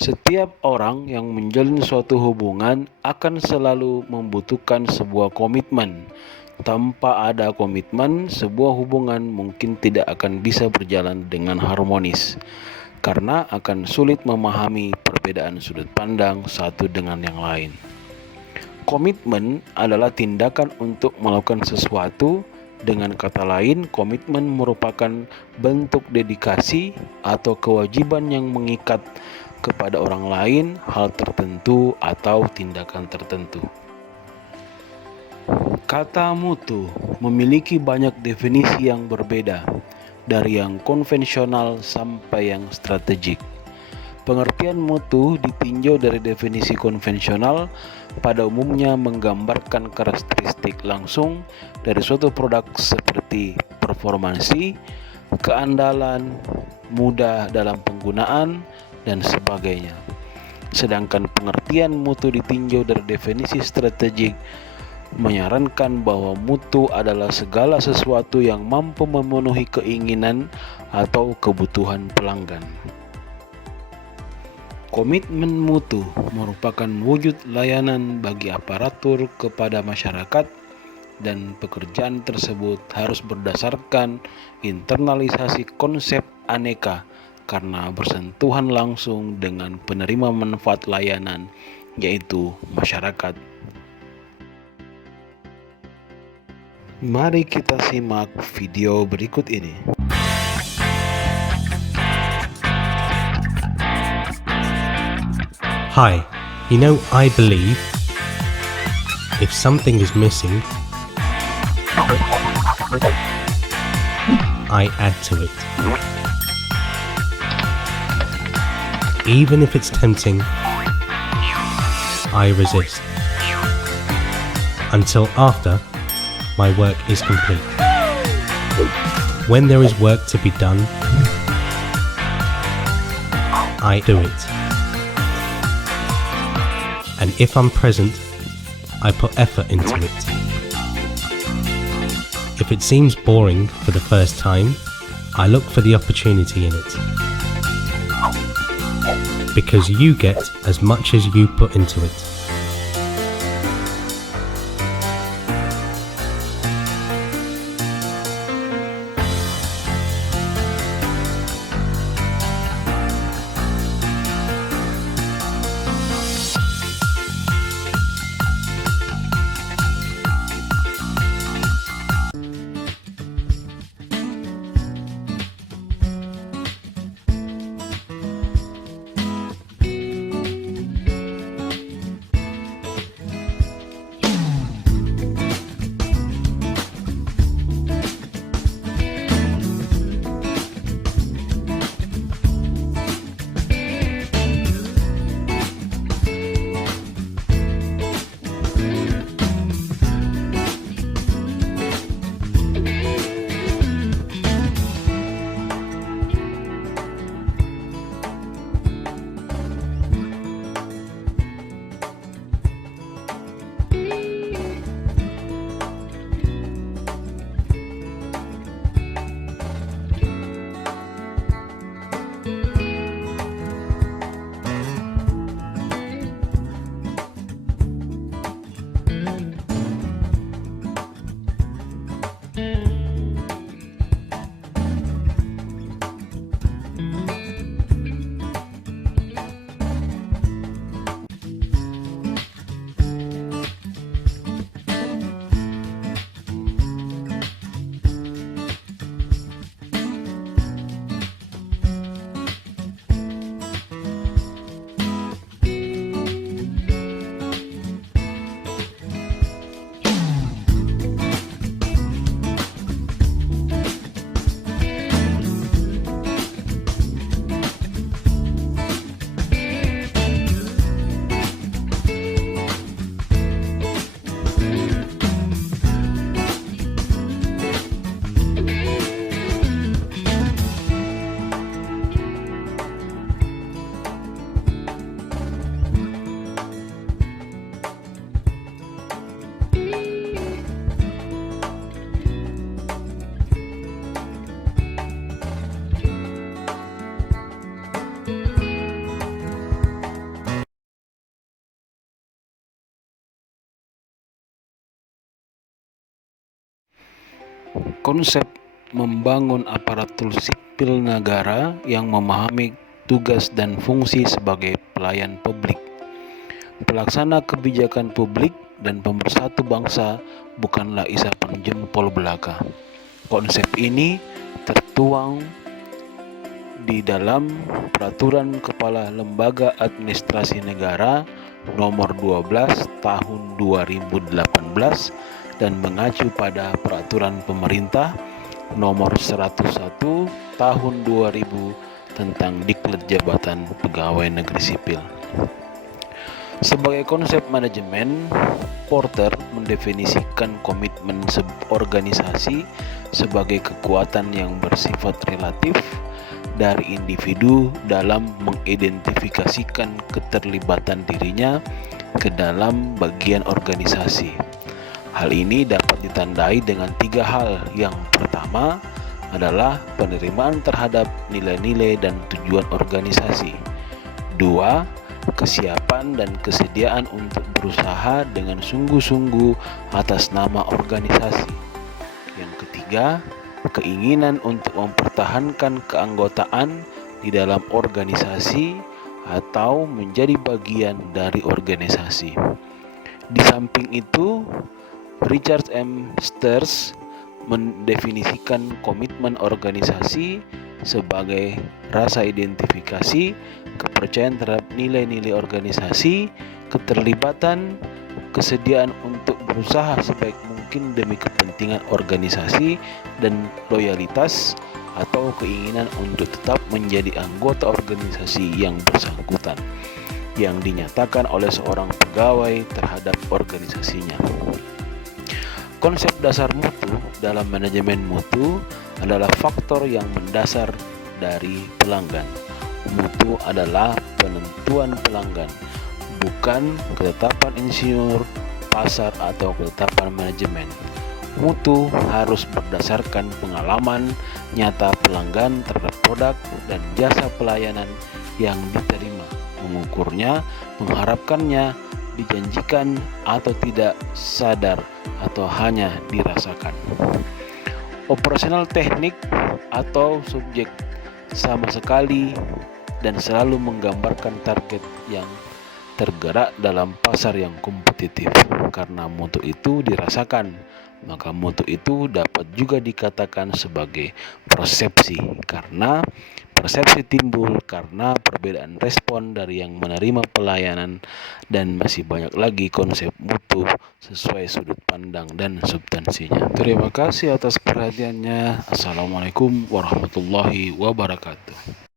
Setiap orang yang menjalin suatu hubungan akan selalu membutuhkan sebuah komitmen. Tanpa ada komitmen, sebuah hubungan mungkin tidak akan bisa berjalan dengan harmonis, karena akan sulit memahami perbedaan sudut pandang satu dengan yang lain. Komitmen adalah tindakan untuk melakukan sesuatu. Dengan kata lain, komitmen merupakan bentuk dedikasi atau kewajiban yang mengikat kepada orang lain, hal tertentu, atau tindakan tertentu. Kata mutu memiliki banyak definisi yang berbeda, dari yang konvensional sampai yang strategik. Pengertian mutu ditinjau dari definisi konvensional pada umumnya menggambarkan karakteristik langsung dari suatu produk seperti performansi, keandalan, mudah dalam penggunaan, dan sebagainya. Sedangkan pengertian mutu ditinjau dari definisi strategik menyarankan bahwa mutu adalah segala sesuatu yang mampu memenuhi keinginan atau kebutuhan pelanggan. Komitmen mutu merupakan wujud layanan bagi aparatur kepada masyarakat, dan pekerjaan tersebut harus berdasarkan internalisasi konsep aneka karena bersentuhan langsung dengan penerima manfaat layanan, yaitu masyarakat. Mari kita simak video berikut ini. Hi, I believe if something is missing, I add to it. Even if it's tempting, I resist. Until after my work is complete. When there is work to be done, I do it. And if I'm present, I put effort into it. If it seems boring for the first time, I look for the opportunity in it. Because you get as much as you put into it. Konsep membangun aparatur sipil negara yang memahami tugas dan fungsi sebagai pelayan publik, pelaksana kebijakan publik, dan pemersatu bangsa bukanlah isapan jempol belaka. Konsep ini tertuang di dalam Peraturan Kepala Lembaga Administrasi Negara Nomor 12 Tahun 2018 dan mengacu pada Peraturan Pemerintah Nomor 101 Tahun 2000 tentang Diklat Jabatan Pegawai Negeri Sipil. Sebagai konsep manajemen, Porter mendefinisikan komitmen organisasi sebagai kekuatan yang bersifat relatif dari individu dalam mengidentifikasikan keterlibatan dirinya ke dalam bagian organisasi. Hal ini dapat ditandai dengan 3 hal. Yang pertama adalah penerimaan terhadap nilai-nilai dan tujuan organisasi. 2. Kesiapan dan kesediaan untuk berusaha dengan sungguh-sungguh atas nama organisasi. Yang ketiga, keinginan untuk mempertahankan keanggotaan di dalam organisasi atau menjadi bagian dari organisasi. Di samping itu, Richard M. Sturz mendefinisikan komitmen organisasi sebagai rasa identifikasi, kepercayaan terhadap nilai-nilai organisasi, keterlibatan, kesediaan untuk berusaha sebaik mungkin demi kepentingan organisasi, dan loyalitas atau keinginan untuk tetap menjadi anggota organisasi yang bersangkutan yang dinyatakan oleh seorang pegawai terhadap organisasinya. Konsep dasar mutu dalam manajemen mutu adalah faktor yang mendasar dari pelanggan. Mutu adalah penentuan pelanggan, bukan ketetapan insinyur, pasar, atau ketetapan manajemen. Mutu harus berdasarkan pengalaman nyata pelanggan terhadap produk dan jasa pelayanan yang diterima, mengukurnya, mengharapkannya, dijanjikan atau tidak, sadar atau hanya dirasakan. Operasional teknik atau subjek sama sekali dan selalu menggambarkan target yang tergerak dalam pasar yang kompetitif. Karena mutu itu dirasakan, maka mutu itu dapat juga dikatakan sebagai persepsi, karena persepsi timbul karena perbedaan respon dari yang menerima pelayanan, dan masih banyak lagi konsep mutu sesuai sudut pandang dan substansinya. Terima kasih atas perhatiannya. Assalamualaikum warahmatullahi wabarakatuh.